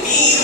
3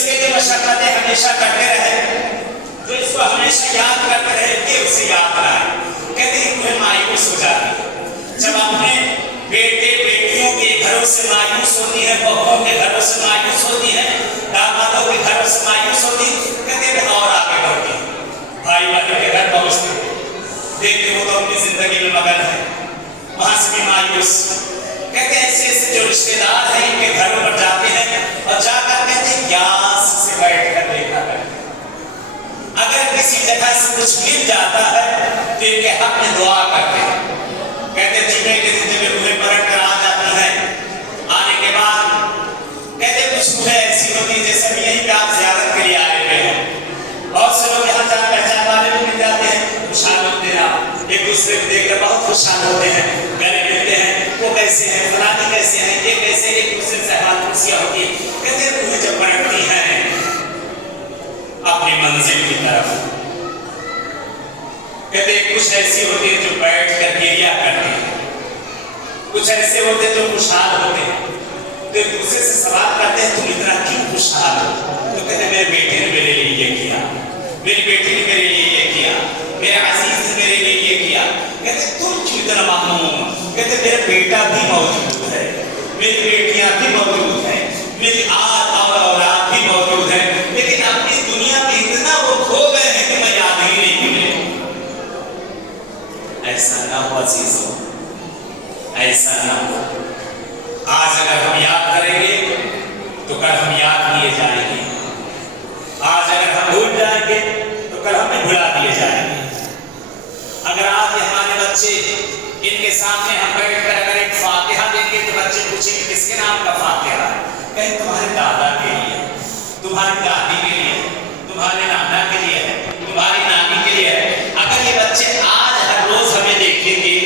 اس کے لیے مشقتیں ہمیشہ کرتے رہے، جو اس کو ہمیشہ یاد کرتے رہے کہ اسے یاد کرائے، کہتے ہیں تمہیں مایوس ہو جاتی ہے جب اپنے بیٹے بیٹیوں کے گھروں سے مایوس ہوتی ہے، بہوؤں کے گھروں سے مایوس ہوتی ہے، دامادوں کے گھروں سے مایوس ہوتی ہے، کہتے ہیں اور آگے بڑھتی ہے، بھائی بہن کے گھر پہنچتے دیکھتے وہ تو اپنی زندگی میں مگن ہے، وہاں سے بھی مایوس، کہتے ہیں ایسے ایسے جو رشتے دار ہیں ان کے گھروں پر جاتے ہیں اور جا کر کہتے ہیں پیاس سے بیٹھ کر دیکھا کرتے ہیں، اگر کسی جگہ سے کچھ مل جاتا ہے تو ان کے حق میں دعا کرتے ہیں، کہتے ہیں جمعے کے دن جب روحیں پلٹ کر آ جاتی ہیں، آنے کے بعد کہتے ہیں کچھ روحیں ایسی ہوتی ہیں جیسے بھی یہیں پہ آپ زیارت کے لیے آئے ہوئے ہیں، بہت سے لوگ یہاں جان پہچان والے بھی مل جاتے ہیں، خوشحال ہوتے ہیں، آپ ایک دوسرے کو دیکھ کر بہت خوشحال ہوتے ہیں، گلے ملتے ہیں، وہ کیسے ہیں، فلانی کیسے ہیں، یہ کیسے، ایک دوسرے سے حال پرسیاں ہوتی ہیں، کہتے ہیں روحیں جب پلٹتی ہیں اپنی منزل کی طرف، کہتے ہیں کچھ ایسی ہوتی ہیں جو بیٹھ کر گریہ کرتی ہیں، کچھ ایسے ہوتے ہیں جو خوشحال ہوتے ہیں، تو ایک دوسرے سے سوال کرتے ہیں تم اتنا کیوں خوشحال ہو؟ تو کہتے ہیں میرے بیٹے نے میرے لیے یہ کیا، میری بیٹی نے میرے لیے یہ کیا، میرے عزیز نے میرے لیے یہ کیا، کہتے ہیں تم کیوں اتنا مغموم؟ کہتے ہیں میرا بیٹا بھی موجود ہے، میری بیٹیاں بھی موجود ہیں، میری آل اور اولاد بھی موجود ہے، لیکن اپنی دنیا میں اتنا وہ کھو گئے ہیں کہ میں یاد ہی نہیں ملے۔ ایسا نہ ہو عزیزوں، ایسا نہ ہو، آج اگر ہم یاد کریں گے تو کل ہم یاد کیے جائیں گے، آج اگر ہم بھول جائیں گے تو کل ہمیں بھلا دیے جائیں گے۔ اگر آج ہمارے بچے ان کے سامنے ہم بیٹھ کر اگر ایک فاتحہ دیں گے تو بچے پوچھیں گے کس کے نام کا فاتحہ ہے، کہیں تمہارے دادا کے لیے، تمہاری دادی کے لیے، تمہارے نانا کے لیے ہے، تمہاری نانی کے لیے ہے۔ اگر یہ بچے آج ہر روز ہمیں دیکھیں گے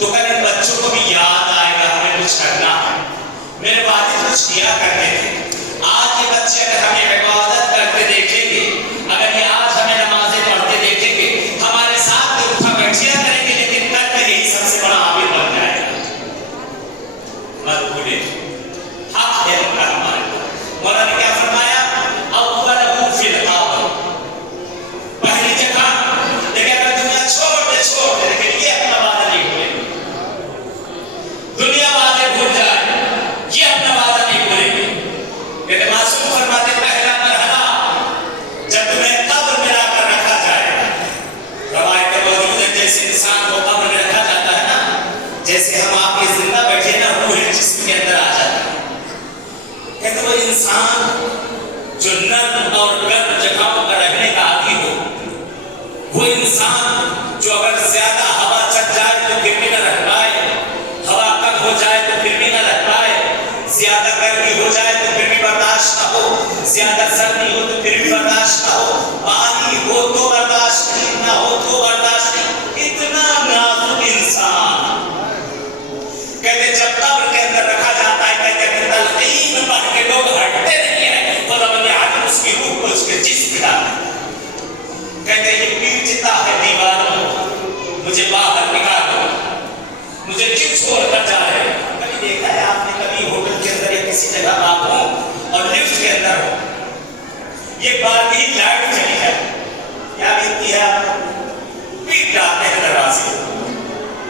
تو کل ان بچوں کو بھی یاد آئے گا ہمیں کچھ کرنا ہے، میرے والد کچھ کیا کرتے تھے۔ آج یہ بچے اگر ہمیں عبادت کرتے دیکھیں گے، اگر یہ آج ہمیں نمازیں پڑھتے دیکھیں گے، ہمارے ساتھ بھی اٹھا بیٹھیاں کریں گے، لیکن کل میں یہی سب سے بڑا عامل بن جائے گا۔ مت بھولے حق ہے ان کا ہمارے پر۔ مولا نے کیا فرمایا؟ اولہ فی الامر، پہلی جگہ لیکن اگر دنیا چھوڑ دے لیکن یہ اپنا وعدہ نہیں بھولے، دنیا وعدے بھول جائے، یہ اپنا وعدہ نہیں بھولے گے۔ کہتے معصوم فرماتے پہلا مرحلہ جب تمہیں قبر میں لا کر رکھا جائے، روایت موجود ہے جیسے انسان کو قبر میں رکھا جاتا ہے نا، جیسے ہم آپ کے زندہ بیٹھے نا روح جسم کے اندر آ جاتا ہے، کہتے وہ انسان جو نرم اور گرم جگہوں پر رہنے کا عادی ہو، وہ انسان جو اگر زیادہ ہوا چل جائے تو پھر بھی نہ رہ پائے، ہوا کم ہو جائے تو پھر بھی نہ رہ پائے، زیادہ گرمی ہو جائے تو پھر بھی برداشت نہ ہو، زیادہ سردی ہو تو پھر بھی برداشت نہ ہو، پانی ہو تو برداشت نہیں، نہ ہو تو برداشت نہیں، اتنا نازک انسان، کہتے جب قبر کے اندر رکھا جاتا ہے، کہتے ہیں تلقین پڑھ کے لوگ ہٹتے نہیں ہیں، تو رب العالمین اس کی روح کو اس کے جسم میں ڈالتا ہے، کہتے ہیں یہ پیچتا ہے دیواروں، مجھے باہر نکالو، مجھے کیوں چھوڑ کر جا رہے ہیں؟ کبھی دیکھا ہے آپ نے کبھی ہوٹل کے اندر یا کسی جگہ آپ ہو اور لفٹ کے اندر ہو، یہ بات ہی لائٹ چلی جائے، کیا بیتتی ہے آپ کو؟ پیٹ ڈالتے ہیں دروازے،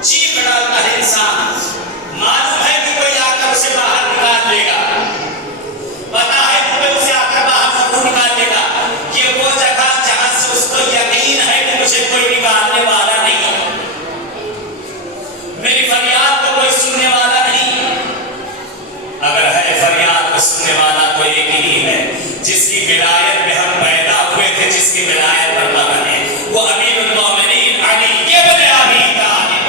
چیخ ڈالتا ہے انسان، معلوم ہے کہ کوئی آ کر اسے باہر نکال لے گا، پتا ہے کہ کوئی اسے آ کر باہر ضرور نکال لے گا، یہ وہ جگہ جہاں سے اس کو یقین ہے کہ مجھے کوئی نکالنے والا نہیں ہے، میری فریاد کو کوئی سننے والا نہیں، اگر ہے فریاد کو سننے والا تو ایک ہی ہے، جس کی ولایت میں ہم پیدا ہوئے تھے، جس کی ولایت پر مگن ہے، وہ امیر المومنین علی ابن ابی طالب۔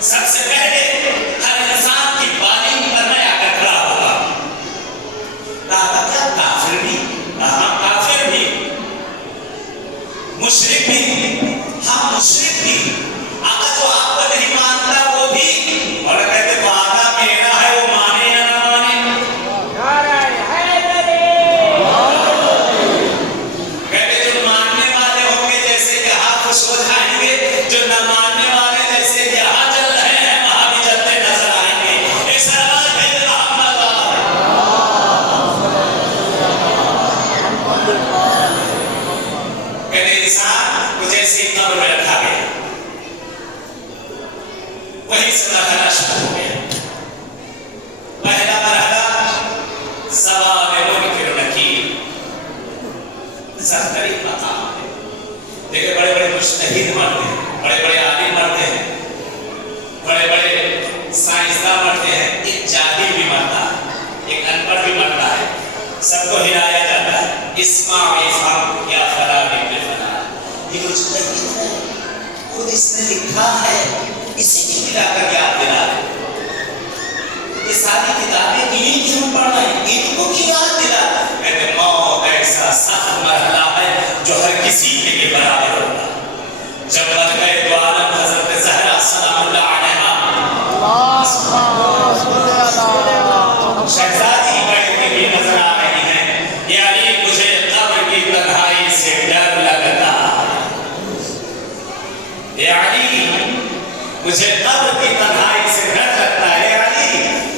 سب سے پہلے ہر انسان کی بالنگ پر میں آ کر کھڑا ہوگا، کہا کیا کافر بھی؟ ہاں کافر بھی، مشرک بھی، ہاں مشرک بھی، آقا جو آپ کو نہیں مانتا وہ بھی کو ہلایا جاتا ہے. اسمع افہم یا فلا بن فنا. یہ کچھ نہیں ہے، خود اس نے لکھا ہے، اسی کی ملا کر یاد دلا ہے. یہ ساری کتابیں انہیں کی ہم پڑھ رہے ہیں، ان کو کی یاد دلا. کہتے موت ایسا سخت مرحلہ ہے جو ہر کسی کے لیے برابر ہوگا. جب مر گئے تو عالم حضرت زہرا سلام اللہ علیہا شہزادی بیٹھتی ہوئی نظر آ رہی ہیں. یہ علی مجھے قبر کی تنہائی سے ڈر لگتا ہے. یہ علی مجھے قبر کی تنہائی سے ڈر لگتا ہے. علی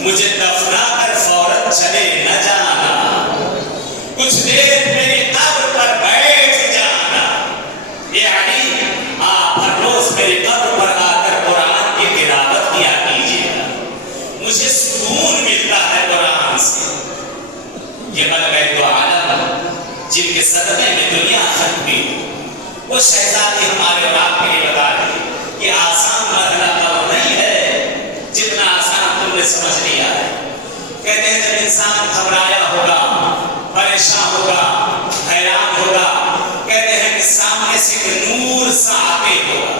مجھے دفنا کر فوراً چلے نہ جانا، کچھ دیر میری قبر پر بیٹھ جانا. یہ علی آپ ہر روز میری قبر پر آ کر قرآن کی تلاوت کیا کیجیے گا، مجھے سکون ملتا ہے قرآن سے. یہ مر گئے تو عالم جن کے صدقے میں دنیا ختم ہوئی، وہ شہزادی ہمارے باپ کے لیے بتا رہی کہ آسان مرحلہ قبر نہیں ہے جتنا آسان تم نے سمجھ لیا ہے. کہتے ہیں جب انسان گھبرایا ہوگا، پریشان ہوگا، حیران ہوگا، کہتے ہیں کہ سامنے سے ایک نور سا آتے ہوگا،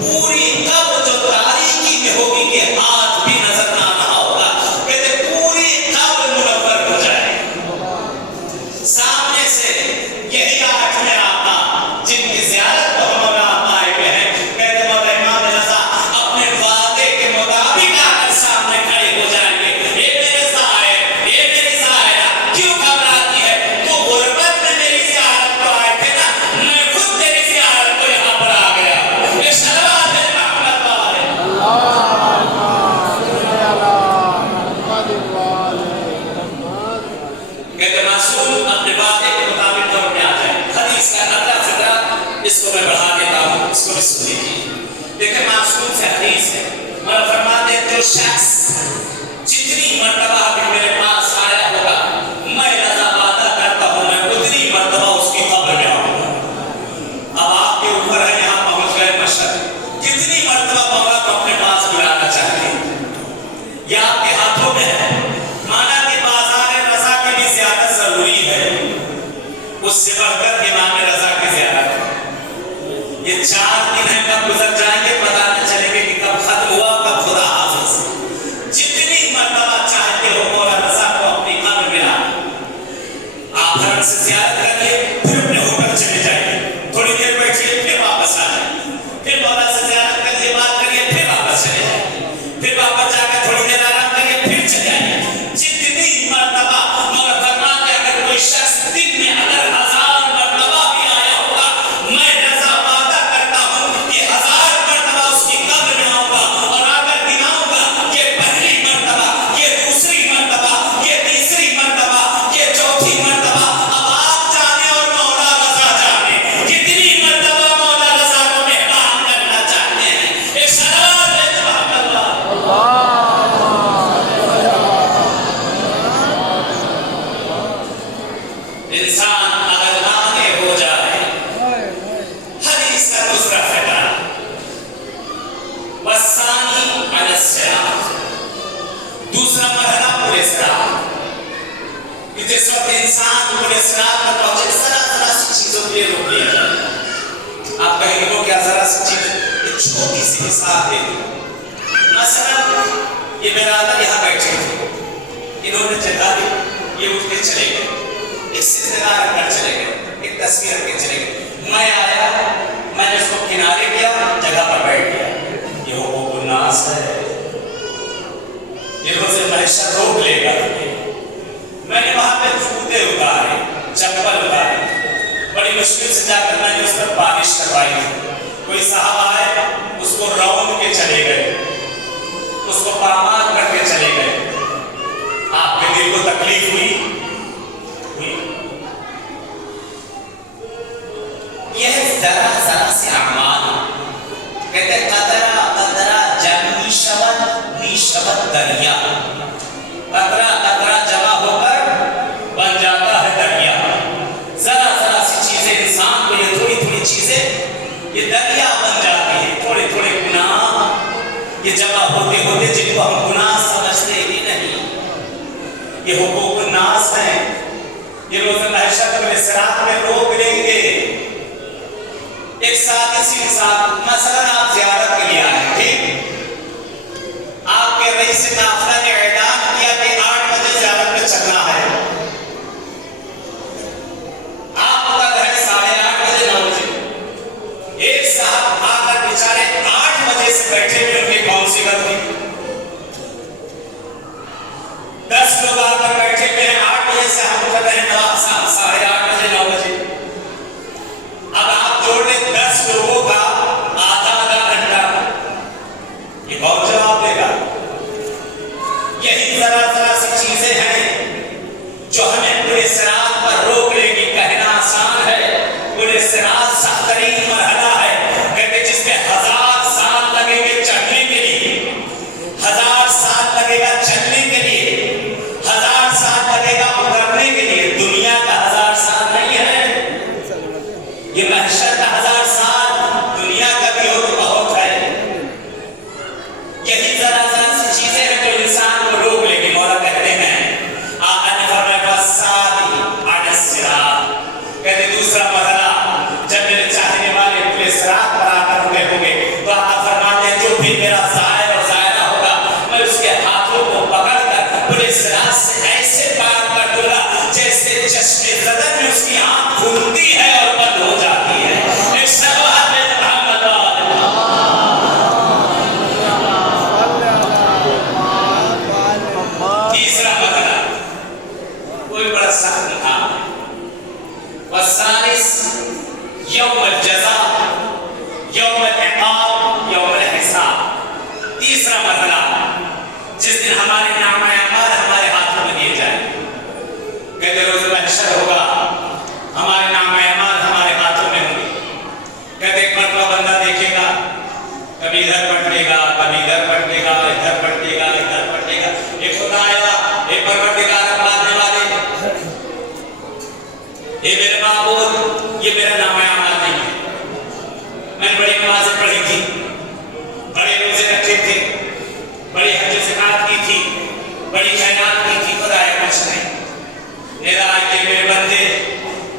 پوری قبر جو تاریکی میں ہوگی کہ ہاتھ بھی نظر نہ آنا ہوگا، کہتے ہیں پوری قبر منور ہو جائے. سامنے سے یہی آٹھ میں آقا جن کی زیارت کو ہم آپ آئے ہوئے ہیں، کہتے ہیں مولا امام رضا اپنے وعدے کے مطابق آ کر سامنے کھڑے ہو جائیں گے. اے میرے ظاہر، اے میری ظاہرہ، کیوں گھبراتی ہے؟ وہ غربت میں میری زیارت کو آئے تھے نا، میں خود تیری زیارت کو یہاں پر آ گیا. یہ صلوات ہے محمد والے. کہتے معصوم اپنے وعدے کے مطابق دور میں آ جائے. حدیث کا اگلا فقرہ اس کو میں بڑھا دیتا ہوں، اس کو بھی سن لیجیے. دیکھیں معصوم سے حدیث ہے، اور فرماتے ہیں جو شخص جتنی مرتبہ بھی میرے پاس آیا ہوگا، میں رضا وعدہ کرتا ہوں میں اتنی مرتبہ اس کی قبر میں آؤں گا. اب آپ کے اوپر ہے، یہاں پہنچ گئے مشرق، کتنی مرتبہ مولا کو اپنے پاس بلانا چاہتے ہیں؟ یہ آپ کے ہاتھوں میں ہے. مانا کہ بازار رضا کی بھی زیادت ضروری ہے، اس سے بڑھ کر امام رضا کی زیارت ہے. یہ 4 دن ہیں، کب گزر جائیں گے پتہ نہ چلے گے کہ کب ختم ہوا کب خدا حافظ. جتنی مرتبہ چاہتے ہو مولا رضا کو اپنی قبر میں لانا. آپ حرم سے زیارت کر لیں، پھر اپنے ہو کر چلے جائیے، تھوڑی دیر بیٹھیے، پھر واپس آ جائیے، پھر مولا سے زیارت کریے، بات کریے، پھر واپس چلے جائیے، پھر واپس جا کر تھوڑی دیر آرام کریے، پھر چلے جائیے. جتنی مرتبہ مولا فرماتے ہیں اگر کوئی شخص دن میں اگر 1000 مرتبہ بھی آیا ہوگا، میں رضا وعدہ کرتا ہوں کہ 1000 مرتبہ اس کی قبر میں آؤں گا اور آ کر گناؤں گا. یہ پہلی مرتبہ، یہ دوسری مرتبہ، یہ تیسری مرتبہ، یہ چوتھی مرتبہ. اب آپ جانے اور مولا رضا جانے کتنی مرتبہ مولا رضا کو مہمان کرنا چاہتے ہیں. ایک صلوات ہے محمد اللہ. انسان اگر آگے ہو جائے، حدیث کا دوسرا فقرہ والثانی علی الصراط، دوسرا مرحلہ پورے صراط. کہ جس وقت انسان پورے صراط پر پہنچے، ذرا سی چیزوں کے لیے روک لیا جائے. آپ کہیں گے وہ کیا ذرا سی چیز؟ ایک چھوٹی سی مثال دے دوں. مثلا یہ برادر یہاں بیٹھے تھے، انہوں نے جگہ دی، یہ اٹھ کے چلے گئے، ایک سلسلہ رکھ کر چلے گئے، ایک تصویر رکھ کے چلے گئے. میں آیا، میں نے اس کو کنارے کیا، جگہ پر بیٹھ گیا. یہ حقوق الناس ہے، یہ روز محشر روک لے گا. میں نے وہاں پہ جوتے اتارے، چپل اتارے، بڑی مشکل سے جا کر میں نے اس پر پالش کروائی. کوئی صاحب آئے، اس کو راؤنڈ کے چلے گئے، اس کو پامال کر کے چلے گئے. آپ کے دل کو تکلیف ہوئی؟ یہ ذرا ذرا سے اعمال. کہتے ہیں قطرہ قطرہ جمع شبت دریا. قطرہ قطرہ جمع ہو کر بن جاتا ہے دریا. ذرا ذرا سی چیزیں انسان کو، یہ تھوڑی تھوڑی چیزیں یہ دریا بن جاتی ہیں. تھوڑے تھوڑے گناہ یہ جمع ہوتے ہوتے جن کو ہم گناہ سمجھتے ہی نہیں. یہ حقوق الناس صراط میں روک لیں گے. ایک ساتھ سی مثال، مثلا آپ زیارت کے لیے آئے، ٹھیک، آپ کے رئیس قافلہ نے اعلان کیا کہ 8 بجے زیارت میں چلنا ہے. آپ کا گھر 8:30 بجے 9 بجے، ایک صاحب آ کر بیچارے 8 بجے سے بیٹھے ہوئے، ان کی کون سی غلطی؟ 10 لوگ آ کر بیٹھے ہوئے ہیں، 8 بجے سے ہم کر رہے ہیں 8:30 بجے 9 بجے. اب آپ جوڑ لیں 10 لوگوں کا آدھا گھنٹہ، یہ کون جواب دے گا؟ یہی ذرا سی چیزیں ہیں جو ہمیں پورے صراط پر روک لے گی. کہنا آسان ہے، پورے صراط سخت ترین مرحلہ ہے، کہتے جس میں 1000 سال لگیں گے چڑھنے کے لیے، 1000 سال لگے گا چلنے کے لیے، 1000 سال لگے گا اترنے کے لیے. دنیا کا 1000 سال نہیں ہے، یہ محشر کا 1000 سال. دنیا کا بھی ہو تو بہت ہے. یہی ذرا سی چیزیں ہیں جو انسان کو روک لے گی. مولا کہتے ہیں آقا نے فرمایا فَالسَّابِقُ عَلَى الصِّرَاطِ، کہتے دوسرا مرحلہ جب میرے چاہنے والے پورے صراط پر آ کر رکے ہوں گے تو آقا فرماتے ہیں جو بھی میرا زائر اور زائرہ ہوگا میں اس کے ہاتھوں کو پکڑ کر پورے صراط سے ایسے پار کر دوں گا جیسے چشمے زدن میں اس کی آنکھ کھلتی ہے اور بند ہو جاتی ہے. ایک سوال میں محمد تیسرا مرحلہ کوئی بڑا سخت تھا. والثالث یوم الجزاء، یوم العقاب، یوم الحساب. تیسرا مرحلہ جس دن ہمارے نام اعمال ہمارے ہاتھوں میں دیے جائیں. کہتے روز محشر ہوگا، ہمارے نام اعمال ہمارے ہاتھوں میں ہوں گے. کہتے ایک مرتبہ بندہ دیکھے گا، کبھی ادھر پلٹے گا، کبھی ادھر پلٹے گا، ادھر پلٹے گا، ادھر پلٹے گا. ایک خدا آئے گا، ایک پروردگار ماننے والے، یہ میرے معبود، یہ میرا نام اعمال نہیں ہے. میں نے بڑی نمازیں پڑھی تھی، بڑے روزے رکھے تھے، بڑی حج و زکات کی تھی، بڑی خیرات کی تھی. خدا ہے کچھ نہیں. میرا آج کے میرے بندے،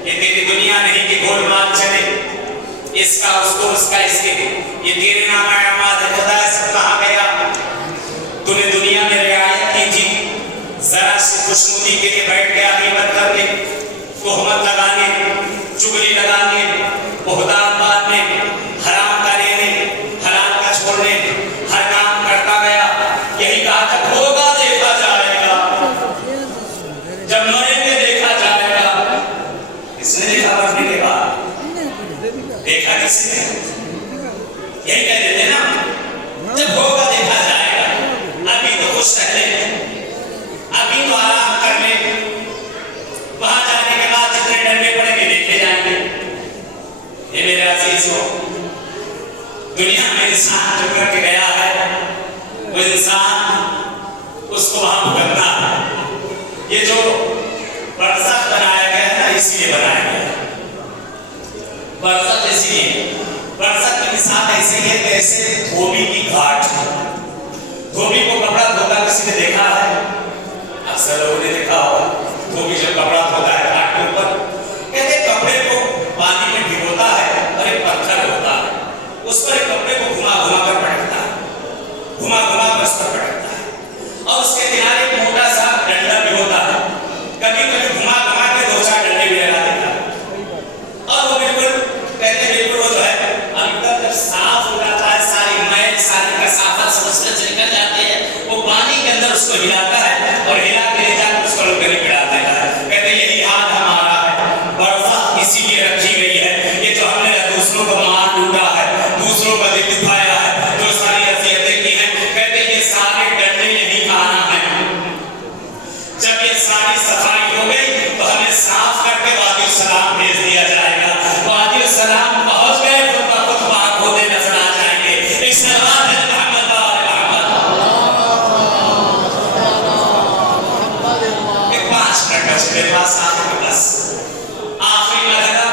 یہ تیری دنیا نہیں کہ گول مال چلے، اس کا اس کو اس کا اس کے، یہ تیرے نام اعمال ہے. خدا ہے سب کہاں گیا؟ تو نے دنیا میں رعایت کی تھی، ذرا سی خوشنودی کے لیے بیٹھ گیا غیبت کرنے، تہمت لگانے، چغلی لگانے، بہتان باندھنے، حرام کا لینے، حلال کا چھوڑنے، ہر کام کرتا گیا. یہی کہا تھا ہوگا دیکھا جائے گا، جب مریں گے دیکھا جائے گا. کس نے دیکھا مرنے کے بعد؟ دیکھا کس نے؟ یہی کہہ دیتے نا، جب ہوگا دیکھا جائے گا. ابھی تو خوش رہ لیں، ابھی تو آرام کر لیں، وہاں جانے کے بعد جتنے ڈنڈے پڑیں گے دیکھے جائیں گے. یہ میرے عزیزو، دنیا میں انسان جو کر کے گیا ہے وہ انسان اس کو وہاں بھگتنا ہے. یہ جو برزخ بنایا گیا ہے نا، اسی لیے بنایا گیا ہے. برزخ اسی لیے، برزخ کی مثال ایسے ہی ہے کہ ایسے دھوبی کی گھاٹ. دھوبی کو کپڑا دھوتا کسی نے دیکھا ہے؟ اکثر لوگوں نے دیکھا ہوگا. دھوبی جب کپڑا دھوتا ہے گھاٹ کے اوپر، کہتے کپڑے کو پانی میں بھگوتا ہے اور ایک پتھر ہوتا ہے، اس پر ایک کپڑے کو گھما گھما کر پٹکتا ہے، گھما گھما کر اس پر پٹکتا ہے، اور اس کے کنارے ایک موٹا سا ڈنڈا بھی ہوتا ہے. کبھی کبھی گھما گھما کے 2-4 ڈنڈے بھی لگا دیتا ہے، اور وہ بالکل کہتے بالکل وہ جو ہے اندر جب صاف ہو جاتا ہے، ساری میل ساری کثافت سمجھتے سے نکل جاتی ہے، وہ پانی کے اندر اس کو ہلاتا ہے اور ہلا کے لے جا کر اس کو گلی پڑا دیتا ہے. کہتے یہی حال ہمارا ہے. برزخ اسی لیے رکھی گئی ہے. یہ جو ہم نے دوسروں کو مار ڈوٹا ہے، دوسروں کا دل دکھایا ہے، جو ساری اذیتیں کی ہیں، کہتے یہ سارے ڈنڈے یہی آنا ہے. جب یہ ساری صفائی ہو گئی تو ہمیں صاف کر کے وادی السلام بھیج دیا جائے گا. وادی السلام پہنچ گئے تو خود پاک ہوتے نظر آ جائیں گے. ایک سلام ہے محمد وآل محمد. ایک 5 منٹ بچے میرے پاس آتے ہیں. بس آخری مرحلہ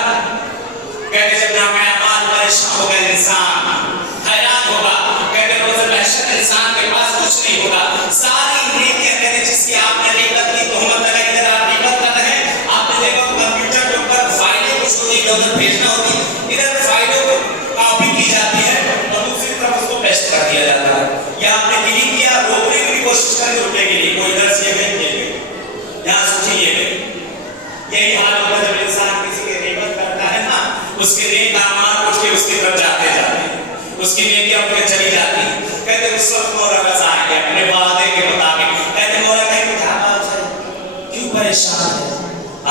ادھر ادھر بھیجنا ہوتی ہے، ادھر فائلوں کو کاپی کی جاتی ہے اور دوسری طرف اس کو پیسٹ کر دیا جاتا ہے. یا آپ نے کلک کیا، روکنے کی بھی کوشش کریں روکنے کے لیے، کوئی ادھر سے گئی یہ گئی، یہاں سوچی یہ گئی. یہی حال ہوتا ہے جب انسان کسی کے غیبت کرتا ہے نا، اس کے نیک اعمال اس کی طرف جاتے جاتے ہیں، اس کی نیکیاں ان کے چلی جاتی ہیں. کہتے اس وقت مولا رضا آئیں گے اپنے وعدے کے مطابق. کہتے مولا کہیں کیا بات ہے، کیوں پریشان ہے؟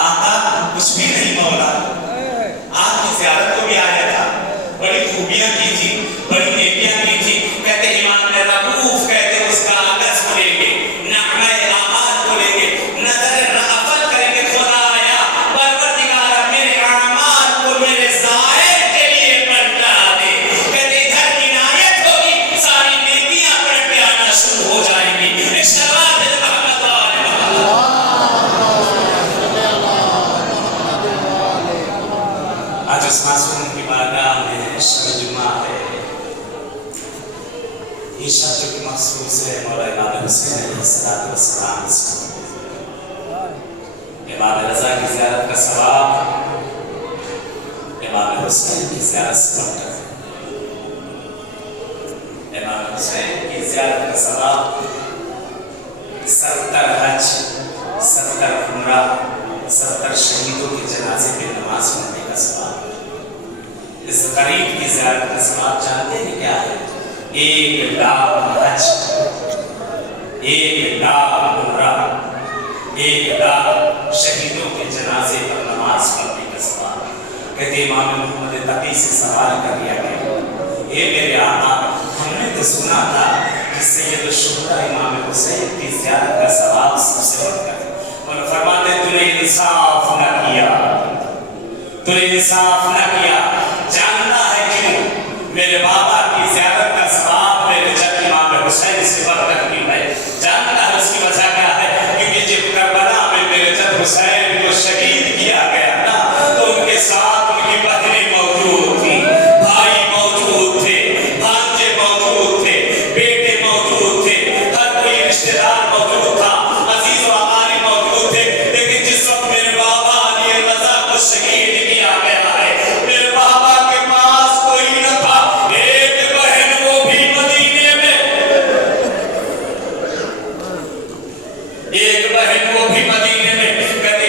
آقا کچھ بھی نہیں مولا، آپ کی زیارت کو بھی آیا تھا، بڑی خوبیاں کی تھی، بڑی نیکیاں کی تھی. کہتے امام رؤوف کہتے اس کا عکس کو لیں گے، نعمہ اعمال کو لیں گے، نظر رأفت کریں گے. خدا آیا پروردگار میرے اعمال کو میرے ظاہر کے لیے پلٹا دے. کہتے ادھر عنایت ہوگی، ساری نیکیاں پلٹ کے آنا شروع ہو جائیں گی. اشتباہ رحمت آج اس معصوم کی بارگاہ میں شب جمعہ ہے. یہ شب جو کہ مخصوص ہے مولا امام حسین علیہ السلام سے. امام رضا کی زیارت کا ثواب امام حسین کی زیارت سے بڑھتا ہے. امام حسین کی زیارت کا ثواب 70 حج، 70 عمرہ، 70 شہیدوں کے جنازے پہ نماز پڑھنے کا ثواب. اس غریب کی زیارت کا ثواب جانتے ہیں کیا ہے؟ 1 لاکھ حج، 1 لاکھ عمرہ، 1 لاکھ شہیدوں کے جنازے پر نماز پڑھنے کا ثواب. کہتے امام محمد تقی سے سوال کر لیا گیا، اے میرے آقا ہم نے تو سنا تھا کہ سید الشہداء امام حسین کی زیارت کا ثواب سب سے بڑھ کر. اور فرماتے تو نے انصاف نہ کیا، تو نے انصاف نہ کیا. جانتا ہے کیوں؟ میرے بابا کی زیارت کا ثواب میرے جد امام حسین سے بڑھ کر کیوں ہے؟ جانتا ہے اس کی وجہ کیا ہے؟ کیونکہ جب کربلا میں میرے جد حسین کو شہید کیا گیا نا، تو ان کے ساتھ ان کی بہنیں موجود تھیں، بھائی موجود تھے، بھانجے موجود تھے، بیٹے موجود تھے، ہر کوئی رشتہ دار موجود تھا، عزیز و اقارب موجود تھے. لیکن جس وقت میرے بابا علی رضا کو شہید کیا گیا ہے، میرے بابا کے پاس کوئی نہ تھا. ایک بہن وہ بھی مدینے میں، ایک بہن وہ بھی مدینے میں. کہتے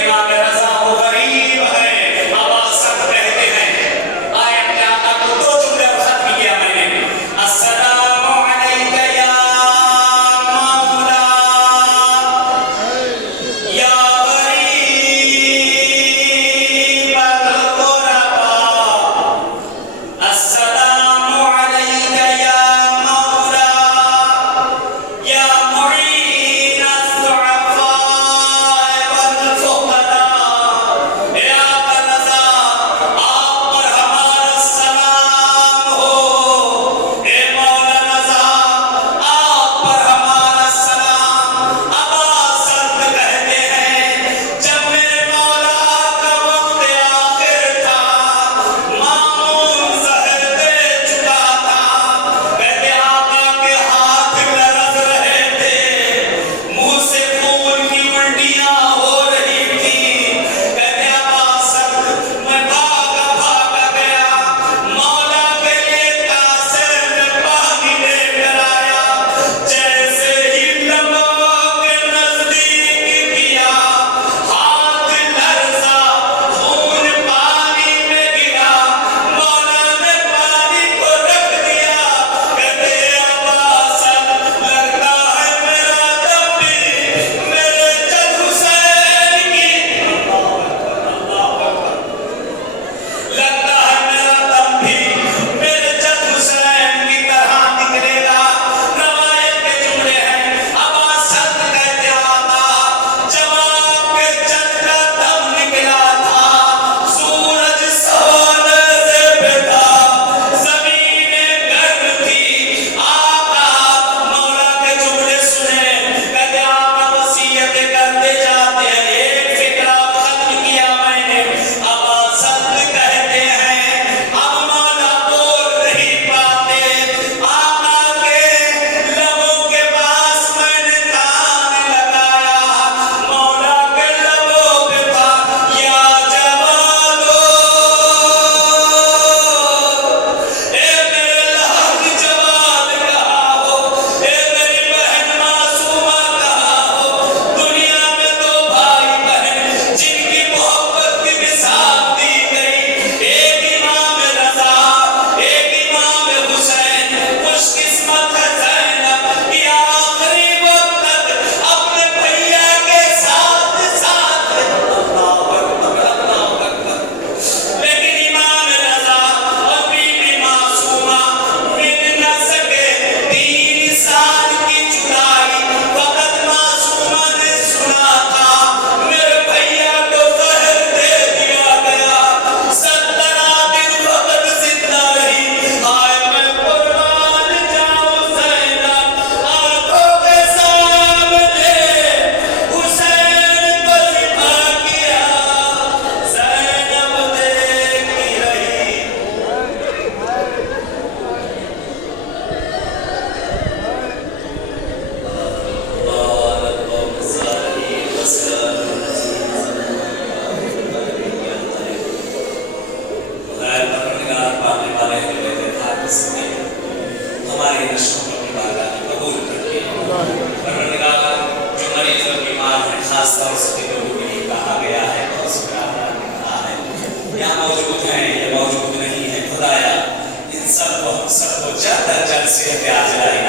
در جلسے آج لائی